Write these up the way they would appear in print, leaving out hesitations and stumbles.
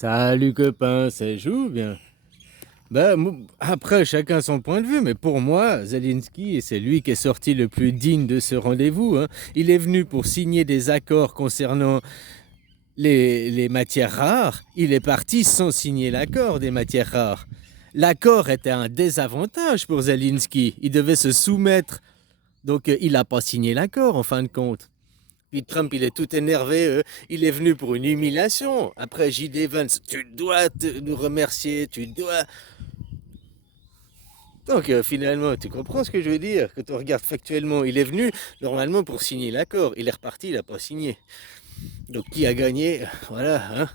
Salut copain, ça joue bien. Après, chacun son point de vue, mais pour moi, Zelensky, c'est lui qui est sorti le plus digne de ce rendez-vous, hein. Il est venu pour signer des accords concernant les matières rares. Il est parti sans signer l'accord des matières rares. L'accord était un désavantage pour Zelensky. Il devait se soumettre. Donc, il n'a pas signé l'accord, en fin de compte. Puis Trump, il est tout énervé. Il est venu pour une humiliation. Après, J.D. Vance, tu dois nous remercier, tu dois. Donc finalement, tu comprends ce que je veux dire? Quand on regarde factuellement, il est venu normalement pour signer l'accord. Il est reparti, il n'a pas signé. Donc qui a gagné? Voilà. Hein.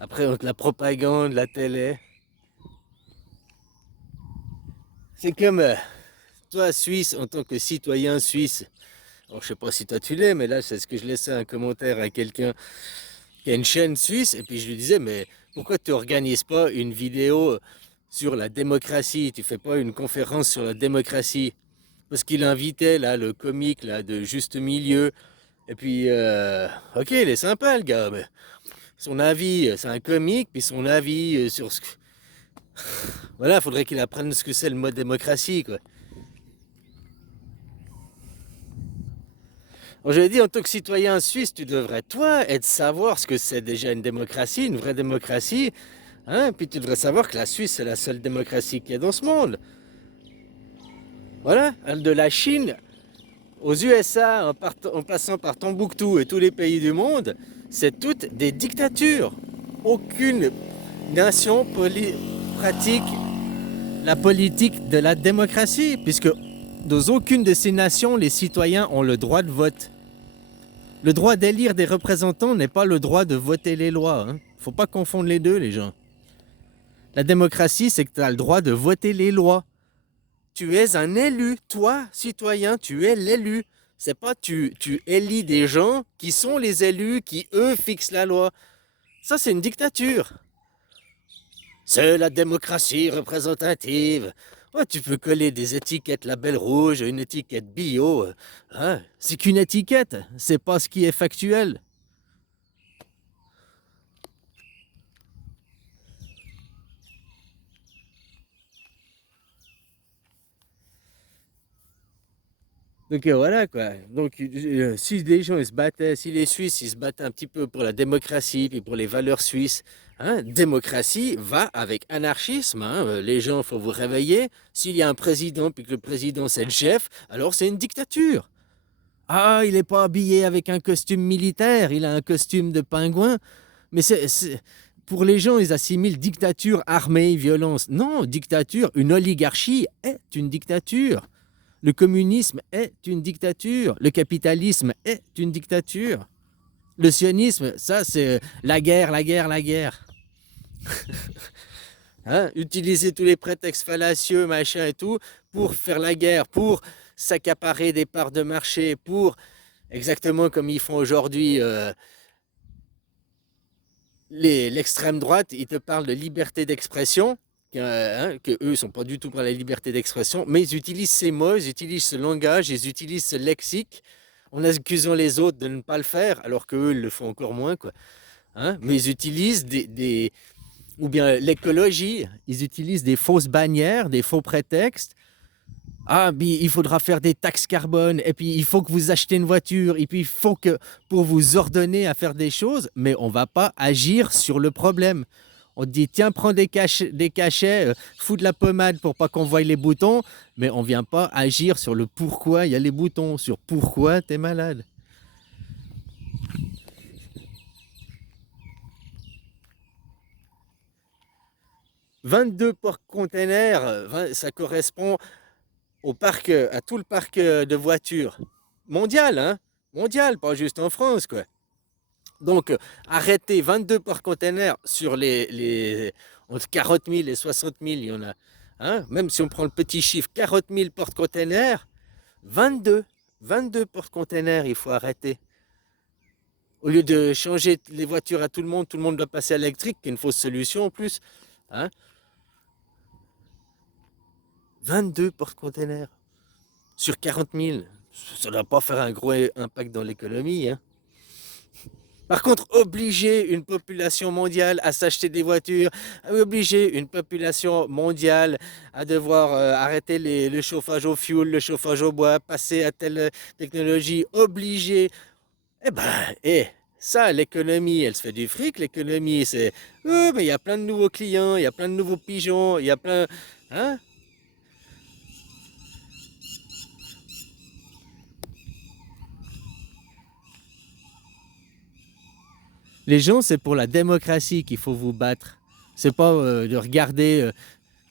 Après, entre la propagande, la télé. C'est comme toi, Suisse, en tant que citoyen suisse. Alors, je sais pas si toi tu l'es, mais là, c'est ce que je laissais un commentaire à quelqu'un qui a une chaîne suisse. Et puis je lui disais, mais pourquoi tu n'organises pas une vidéo sur la démocratie? Tu fais pas une conférence sur la démocratie? Parce qu'il invitait là le comique là de Juste Milieu. Et puis, ok, il est sympa le gars, mais son avis, c'est un comique, puis son avis sur ce que... Voilà, faudrait qu'il apprenne ce que c'est le mode démocratie, quoi. Alors, je lui ai dit, en tant que citoyen suisse, tu devrais, toi, être savoir ce que c'est déjà une démocratie, une vraie démocratie, hein, puis tu devrais savoir que la Suisse, c'est la seule démocratie qu'il y a dans ce monde. Voilà, de la Chine aux USA, en passant par Tombouctou et tous les pays du monde, c'est toutes des dictatures. Aucune nation pratique la politique de la démocratie, puisque dans aucune de ces nations, les citoyens ont le droit de vote. Le droit d'élire des représentants n'est pas le droit de voter les lois. Hein. Faut pas confondre les deux, les gens. La démocratie, c'est que tu as le droit de voter les lois. Tu es un élu, toi, citoyen, tu es l'élu. C'est pas tu élis des gens qui sont les élus, qui eux fixent la loi. Ça, c'est une dictature. C'est la démocratie représentative. Ouais, tu peux coller des étiquettes label rouge, une étiquette bio. Hein, c'est qu'une étiquette, c'est pas ce qui est factuel. Donc voilà quoi. Donc si les gens ils se battaient, si les Suisses ils se battaient un petit peu pour la démocratie et pour les valeurs suisses, hein, démocratie va avec anarchisme. Hein, les gens, il faut vous réveiller. S'il y a un président puis que le président c'est le chef, alors c'est une dictature. Ah, il n'est pas habillé avec un costume militaire, il a un costume de pingouin. Mais pour les gens, ils assimilent dictature, armée, violence. Non, dictature, une oligarchie est une dictature. Le communisme est une dictature. Le capitalisme est une dictature. Le sionisme, ça c'est la guerre, la guerre, la guerre. Hein, utiliser tous les prétextes fallacieux, machin et tout, pour faire la guerre, pour s'accaparer des parts de marché, pour exactement comme ils font aujourd'hui l'extrême droite, ils te parlent de liberté d'expression, que eux sont pas du tout pour la liberté d'expression, mais ils utilisent ces mots, ils utilisent ce langage, ils utilisent ce lexique, en accusant les autres de ne pas le faire, alors qu'eux, ils le font encore moins, quoi. Hein, mais ils utilisent ou bien l'écologie, ils utilisent des fausses bannières, des faux prétextes. Ah, puis il faudra faire des taxes carbone, et puis il faut que vous achetez une voiture, et puis il faut que pour vous ordonner à faire des choses, mais on va pas agir sur le problème. On te dit, tiens, prends des cachets, fous de la pommade pour pas qu'on voie les boutons, mais on vient pas agir sur le pourquoi il y a les boutons, sur pourquoi tu es malade. 22 porte-containers, ça correspond au parc, à tout le parc de voitures. Mondial, hein? Mondial, pas juste en France, quoi. Donc, arrêter 22 porte-containers sur entre 40 000 et 60 000, il y en a. Hein? Même si on prend le petit chiffre, 40 000 porte-containers, 22. 22 porte-containers, il faut arrêter. Au lieu de changer les voitures à tout le monde doit passer à l'électrique, qui est une fausse solution en plus. Hein? 22 porte-containers sur 40 000. Ça ne doit pas faire un gros impact dans l'économie. Hein? Par contre, obliger une population mondiale à s'acheter des voitures, obliger une population mondiale à devoir arrêter le chauffage au fioul, le chauffage au bois, passer à telle technologie, obliger, eh ben, ça, l'économie, elle se fait du fric. L'économie, c'est, mais il y a plein de nouveaux clients, il y a plein de nouveaux pigeons, il y a plein, hein? Les gens, c'est pour la démocratie qu'il faut vous battre. C'est pas de regarder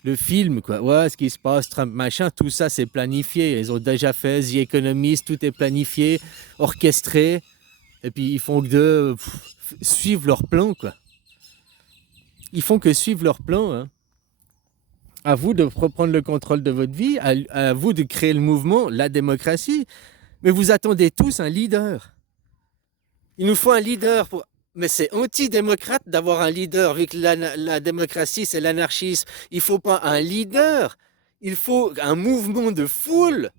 le film, quoi. Ouais, ce qui se passe, Trump, machin, tout ça, c'est planifié. Ils ont déjà fait The Economist, tout est planifié, orchestré. Et puis, ils font que de suivre leur plan, quoi. Ils font que suivre leur plan, hein. À vous de reprendre le contrôle de votre vie, à vous de créer le mouvement, la démocratie. Mais vous attendez tous un leader. Il nous faut un leader pour... Mais c'est antidémocrate d'avoir un leader, vu que la démocratie, c'est l'anarchisme. Il ne faut pas un leader, il faut un mouvement de foule.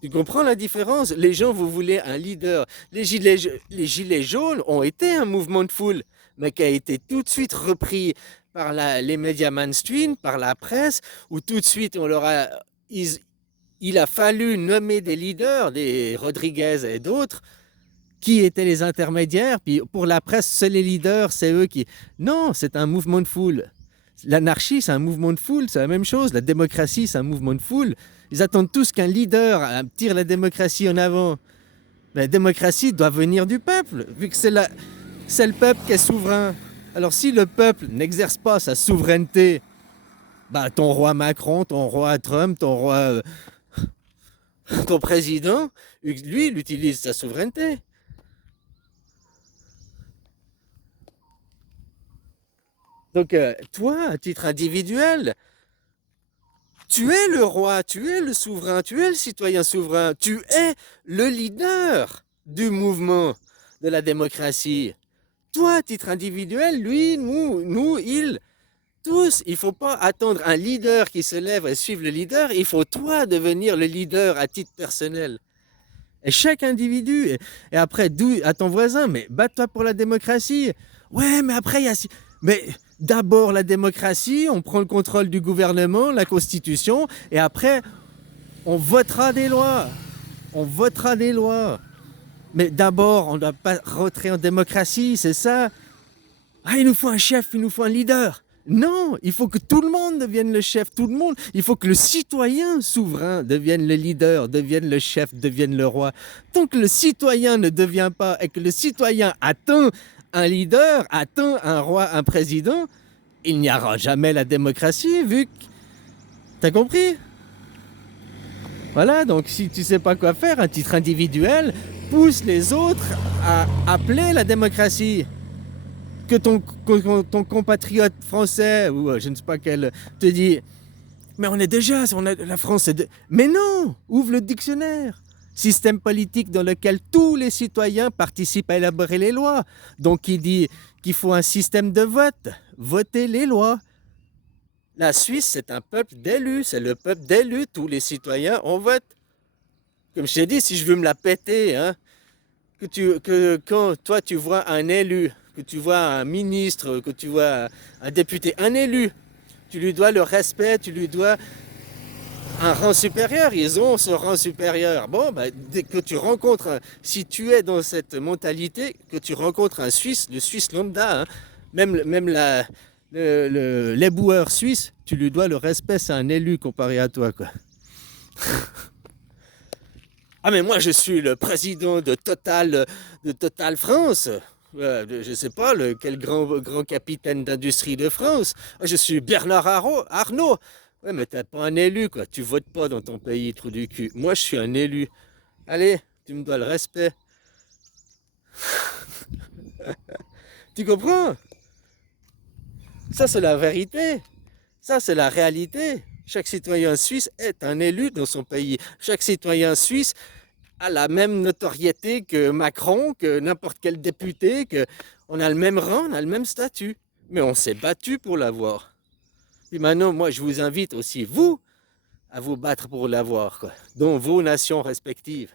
Tu comprends la différence? Les gens, vous voulez un leader. Les gilets jaunes ont été un mouvement de foule, mais qui a été tout de suite repris par les médias mainstream, par la presse, où tout de suite on leur a... il a fallu nommer des leaders, des Rodriguez et d'autres, qui étaient les intermédiaires, puis pour la presse, seuls les leaders, c'est eux qui... Non, c'est un mouvement de foule. L'anarchie, c'est un mouvement de foule, c'est la même chose. La démocratie, c'est un mouvement de foule. Ils attendent tous qu'un leader tire la démocratie en avant. Mais la démocratie doit venir du peuple, vu que c'est le peuple qui est souverain. Alors si le peuple n'exerce pas sa souveraineté, bah ton roi Macron, ton roi Trump, ton roi... ton président, lui, il utilise sa souveraineté. Donc, toi, à titre individuel, tu es le roi, tu es le souverain, tu es le citoyen souverain, tu es le leader du mouvement de la démocratie. Toi, à titre individuel, lui, nous, il, tous, il ne faut pas attendre un leader qui se lève et suivre le leader, il faut toi devenir le leader à titre personnel. Et chaque individu, et après, à ton voisin, mais bats-toi pour la démocratie. Ouais, mais après, il y a... Mais d'abord la démocratie, on prend le contrôle du gouvernement, la constitution, et après, on votera des lois. On votera des lois. Mais d'abord, on ne doit pas rentrer en démocratie, c'est ça. Ah, il nous faut un chef, il nous faut un leader. Non, il faut que tout le monde devienne le chef, tout le monde. Il faut que le citoyen souverain devienne le leader, devienne le chef, devienne le roi. Tant que le citoyen ne devient pas et que le citoyen attend un leader, attend un roi, un président, il n'y aura jamais la démocratie, vu que... T'as compris? Voilà, donc si tu sais pas quoi faire, à titre individuel, pousse les autres à appeler la démocratie. Que ton compatriote français, ou je ne sais pas quel, te dit, mais on est déjà, la France est... Mais non, ouvre le dictionnaire. Système politique dans lequel tous les citoyens participent à élaborer les lois. Donc il dit qu'il faut un système de vote, voter les lois. La Suisse, c'est un peuple d'élus, c'est le peuple d'élus, tous les citoyens, on vote. Comme je t'ai dit, si je veux me la péter, hein, quand toi tu vois un élu, que tu vois un ministre, que tu vois un député, un élu, tu lui dois le respect, tu lui dois un rang supérieur, ils ont ce rang supérieur. Bon, bah, dès que tu rencontres, si tu es dans cette mentalité, que tu rencontres un Suisse, le Suisse lambda, hein, même l'éboueur suisse, tu lui dois le respect, c'est un élu comparé à toi, quoi. Ah mais moi je suis le président de Total France. Je sais pas quel grand capitaine d'industrie de France. Je suis Bernard Arnault. Ouais mais t'es pas un élu quoi. Tu votes pas dans ton pays, trou du cul. Moi je suis un élu. Allez, tu me dois le respect. Tu comprends? Ça c'est la vérité. Ça c'est la réalité. Chaque citoyen suisse est un élu dans son pays. Chaque citoyen suisse a la même notoriété que Macron, que n'importe quel député, que on a le même rang, on a le même statut. Mais on s'est battu pour l'avoir. Puis maintenant, moi, je vous invite aussi, vous, à vous battre pour l'avoir, quoi, dans vos nations respectives.